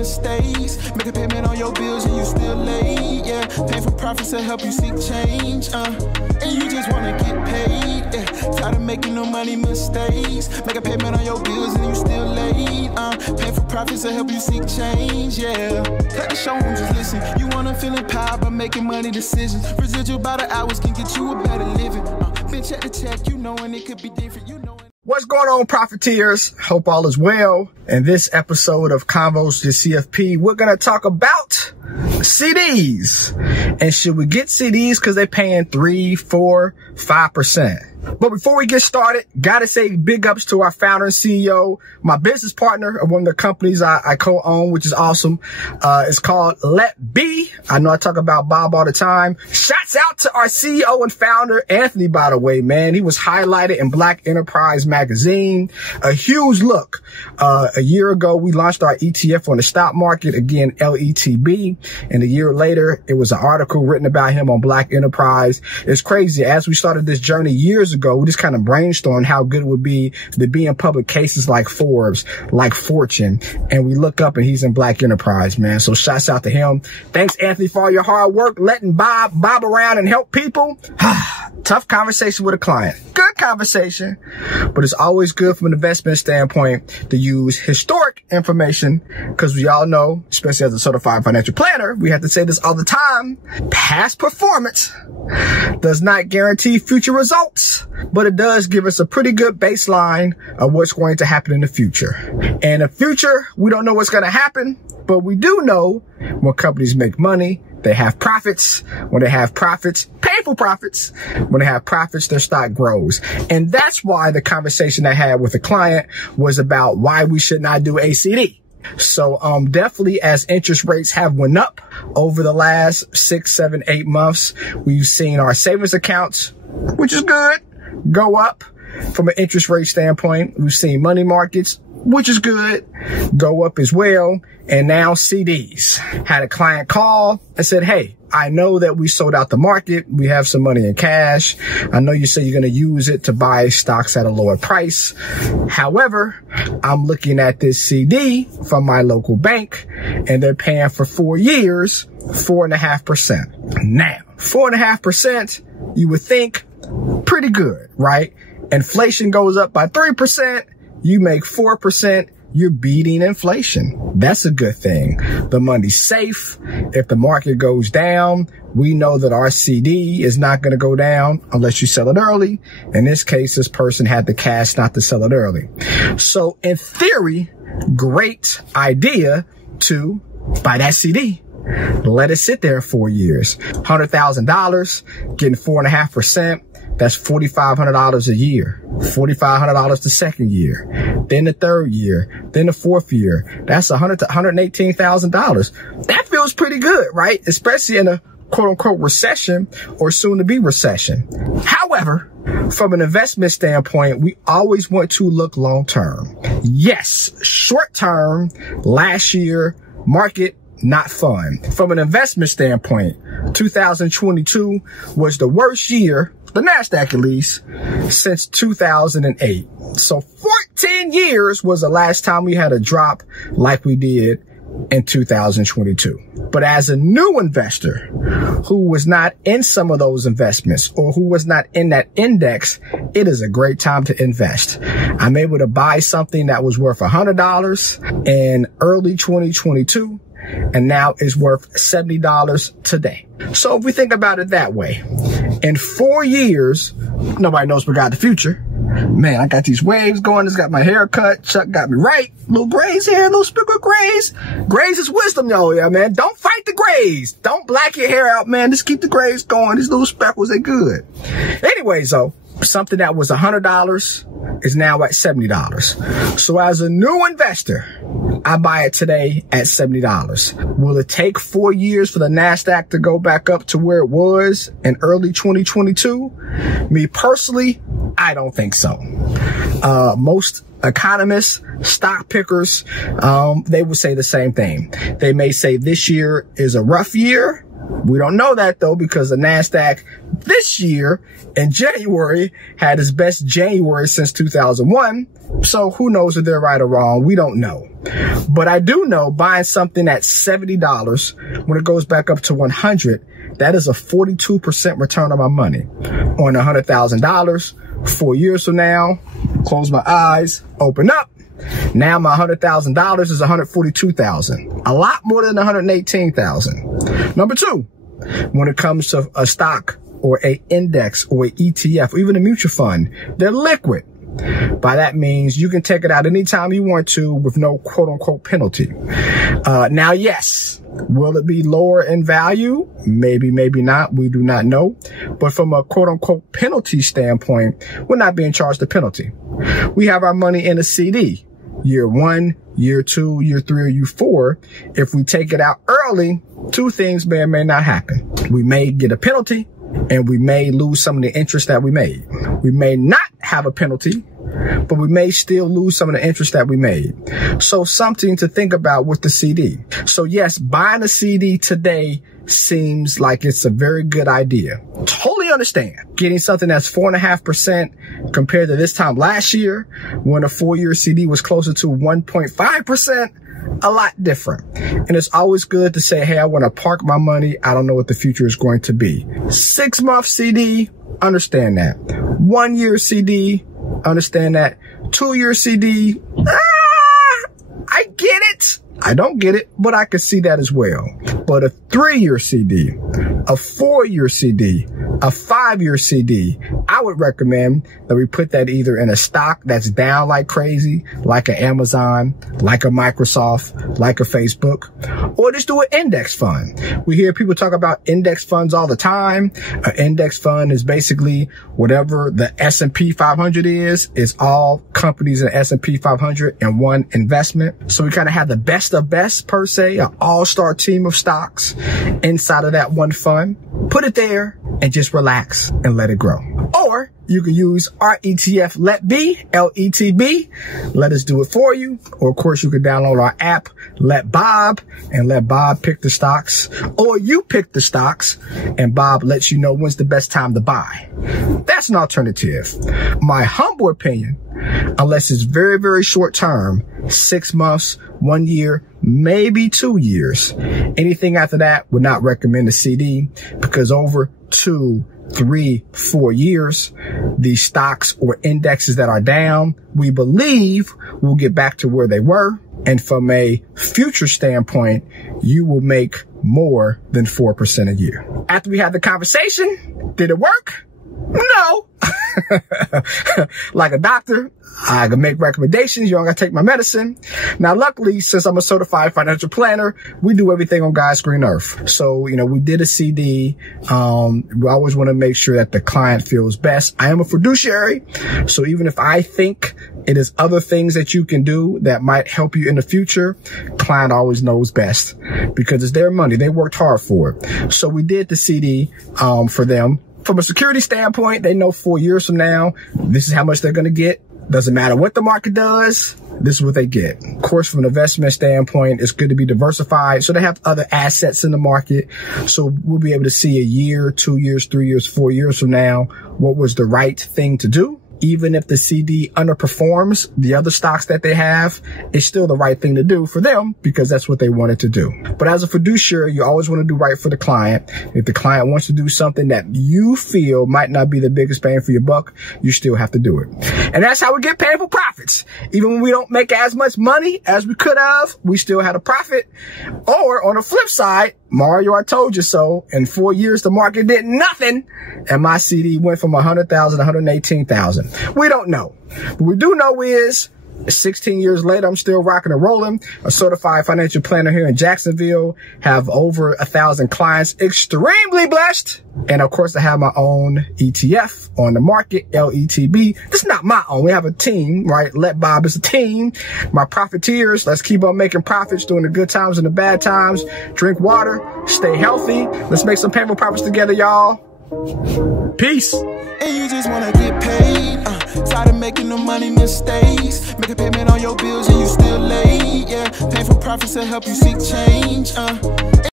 mistakes. Make a payment on your bills and you still late, yeah. Painful profits to help you seek change, and you just wanna get paid, yeah. Tired of making no money mistakes. Make a payment on your bills and you still late, Painful profits to help you seek change, yeah. Cut the show and just listen. You wanna feel empowered by making money decisions. Residual by the hours can get you a better living. Been check to check, you know, and it could be different, you know. What's going on, profiteers? Hope all is well. In this episode of Convo's Your CFP, we're going to talk about CDs. And should we get CDs because they're paying 3, 4, 5%? But before we get started, gotta say big ups to our founder and CEO, my business partner of one of the companies I co-own, which is awesome. It's called Let Be. I know I talk about Bob all the time. Shouts out to our CEO and founder, Anthony, by the way, man. He was highlighted in Black Enterprise magazine. A huge look. A year ago, we launched our ETF on the stock market, again, LETB. And a year later, it was an article written about him on Black Enterprise. It's crazy. As we started this journey years ago, we just kind of brainstormed how good it would be to be in publications like Forbes, like Fortune, and we look up and he's in Black Enterprise, man. So shouts out to him. Thanks, Anthony, for all your hard work, letting Bob around and help people. Tough conversation with a client. Good conversation, but it's always good from an investment standpoint to use historic information, because we all know, especially as a certified financial planner, we have to say this all the time: past performance does not guarantee future results, but it does give us a pretty good baseline of what's going to happen in the future. And in the future, we don't know what's going to happen, but we do know when companies make money, they have profits. When they have profits, painful profits, when they have profits, their stock grows. And that's why the conversation I had with a client was about why we should not do a CD. So definitely, as interest rates have went up over the last 6, 7, 8 months, we've seen our savings accounts, which is good, go up from an interest rate standpoint. We've seen money markets, which is good, go up as well. And now CDs. Had a client call and said, hey, I know that we sold out the market. We have some money in cash. I know you say you're going to use it to buy stocks at a lower price. However, I'm looking at this CD from my local bank and they're paying for 4 years, 4.5%. Now, 4.5%, you would think pretty good, right? Inflation goes up by 3%. You make 4%. You're beating inflation. That's a good thing. The money's safe. If the market goes down, we know that our CD is not going to go down unless you sell it early. In this case, this person had the cash not to sell it early. So in theory, great idea to buy that CD. Let it sit there 4 years. $100,000, getting 4.5%. That's $4,500 a year. $4,500 the second year, then the third year, then the fourth year. That's $118,000. That feels pretty good, right? Especially in a quote unquote recession or soon to be recession. However, from an investment standpoint, we always want to look long term. Yes, short term, last year, market, not fun. From an investment standpoint, 2022 was the worst year, the NASDAQ at least, since 2008. So 14 years was the last time we had a drop like we did in 2022. But as a new investor who was not in some of those investments or who was not in that index, it is a great time to invest. I'm able to buy something that was worth $100 in early 2022. And now is worth $70 today. So if we think about it that way, in 4 years, nobody knows but God the future. Man, I got these waves going. It's got my hair cut. Chuck got me right. Little grays here, little speckle grays. Grays is wisdom, yo, yeah, man. Don't fight the grays. Don't black your hair out, man. Just keep the grays going. These little speckles, they good. Anyways, though, something that was $100 is now at $70. So as a new investor, I buy it today at $70. Will it take 4 years for the NASDAQ to go back up to where it was in early 2022? Me personally, I don't think so. Most economists, stock pickers, they would say the same thing. They may say this year is a rough year, We don't know that though, because the NASDAQ this year in January had its best January since 2001. So who knows if they're right or wrong? We don't know. But I do know buying something at $70 when it goes back up to 100, that is a 42% return on my money on $100,000. 4 years from now, close my eyes, open up. Now my $100,000 is $142,000, a lot more than $118,000. Number two, when it comes to a stock or a index or a ETF or even a mutual fund, they're liquid. By that means you can take it out anytime you want to with no quote unquote penalty. Now, yes, will it be lower in value? Maybe, maybe not. We do not know. But from a quote unquote penalty standpoint, we're not being charged a penalty. We have our money in a CD. Year 1, year 2, year 3, or year 4. If we take it out early, two things may or may not happen. We may get a penalty, and we may lose some of the interest that we made. We may not have a penalty, but we may still lose some of the interest that we made. So something to think about with the CD. So yes, buying a CD today seems like it's a very good idea. Totally understand. Getting something that's 4.5% compared to this time last year when a 4-year CD was closer to 1.5%, a lot different. And it's always good to say, hey, I want to park my money. I don't know what the future is going to be. 6-month CD, understand that. 1-year CD, understand that. 2-year CD, I get it. I don't get it, but I can see that as well. But a 3-year CD, a 4-year CD, a 5-year CD, I would recommend that we put that either in a stock that's down like crazy, like an Amazon, like a Microsoft, like a Facebook, or just do an index fund. We hear people talk about index funds all the time. An index fund is basically whatever the S&P 500 is. It's all companies in the S&P 500 in one investment. So we kind of have the best of best, per se, an all-star team of stocks inside of that one fund. Put it there and just relax and let it grow. Or you can use our ETF Let Be, LETB. Let us do it for you. Or of course you can download our app, Let Bob, and let Bob pick the stocks. Or you pick the stocks and Bob lets you know when's the best time to buy. That's an alternative. My humble opinion, unless it's very, very short term, 6 months, 1 year, maybe 2 years. Anything after that, would not recommend a CD, because over 2, 3, 4 years, these stocks or indexes that are down, we believe will get back to where they were. And from a future standpoint, you will make more than 4% a year. After we had the conversation, did it work? No. Like a doctor, I can make recommendations. You don't got to take my medicine. Now, luckily, since I'm a certified financial planner, we do everything on God's green earth. So, we did a CD. We always want to make sure that the client feels best. I am a fiduciary. So even if I think it is other things that you can do that might help you in the future, client always knows best because it's their money. They worked hard for it. So we did the CD, for them. From a security standpoint, they know 4 years from now, this is how much they're going to get. Doesn't matter what the market does. This is what they get. Of course, from an investment standpoint, it's good to be diversified. So they have other assets in the market. So we'll be able to see a year, 2 years, 3 years, 4 years from now, what was the right thing to do. Even if the CD underperforms the other stocks that they have, it's still the right thing to do for them because that's what they wanted to do. But as a fiduciary, you always want to do right for the client. If the client wants to do something that you feel might not be the biggest bang for your buck, you still have to do it. And that's how we get painful profits. Even when we don't make as much money as we could have, we still had a profit. Or on the flip side, Mario, I told you so. In 4 years, the market did nothing. And my CD went from 100,000 to 118,000. We don't know. What we do know is 16 years later, I'm still rocking and rolling. A certified financial planner here in Jacksonville, have over 1,000 clients, extremely blessed. And of course, I have my own ETF on the market, LETB. This is not my own. We have a team, right? Let Bob is a team. My profiteers, let's keep on making profits during the good times and the bad times. Drink water, stay healthy. Let's make some painful profits together, y'all. Peace. And you just wanna get paid, tired of making no money mistakes. Make a payment on your bills and you still late, yeah. Painful profits to help you seek change,